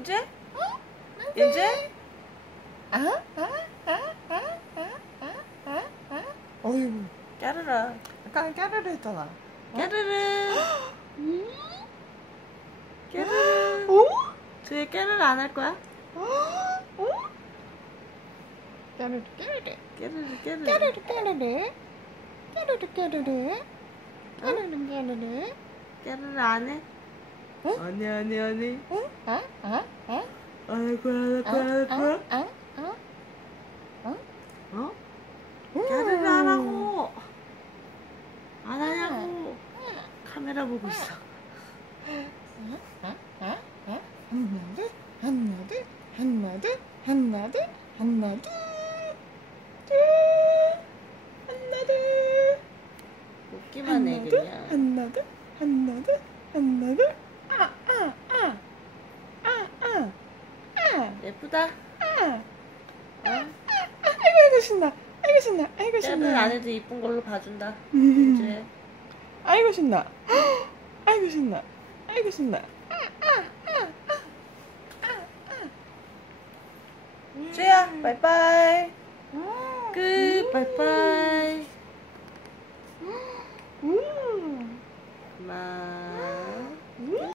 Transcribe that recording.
이제? 이제? 아? 아? 아? 아? 아? 아? 아? 아? 어이구 까르라. 아까 까르르 했잖아 까르르. 까르르. 오? 뒤에 까르르 안 할 거야? 오? 까르르 까르르 까르르 까르르. 까르르 까르르 까르르 까르르 까르르 까르르 까르르 안 해? 응? 아니 아니 아니. 응? 아? 아? 아? 아이고 아? 아이고 아? 아이고. 아? 아? 아? 어? 야를 안 하고 안 하냐고 음. 카메라 보고 음. 있어. 음? 아? 한마디 한마디 한마디 한마디 한마디 한마디 웃기만 해 그냥 한마디 한마디 한마디 예쁘다. 아. 어? 아이고 아이고 신나 아이고 신나 아이고 신나 안 해도 이쁜 걸로 봐준다. 음. 이제. 아이고 신나 아이고 신나 아이고 신나 주야. 음. 끝 바이바이.